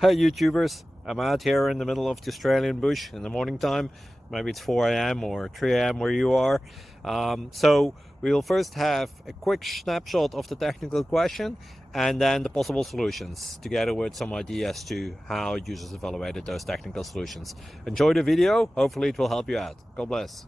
Hey YouTubers, I'm out here in the middle of the Australian bush in the morning time. Maybe it's 4 a.m. or 3 a.m. where you are. So we will first have a quick snapshot of the technical question and then the possible solutions, together with some ideas to how users evaluated those technical solutions. Enjoy the video, hopefully it will help you out. God bless.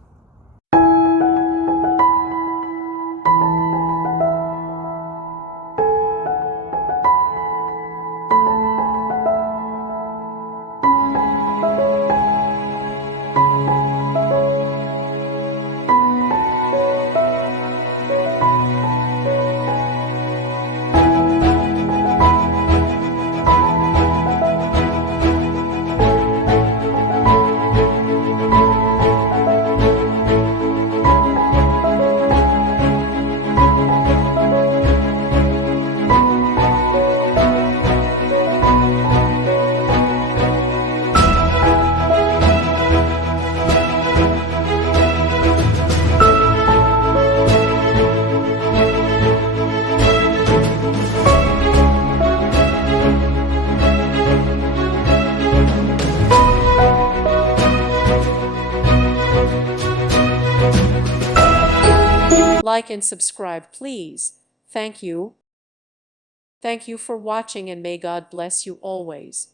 Like and subscribe, please. Thank you. Thank you for watching, and may God bless you always.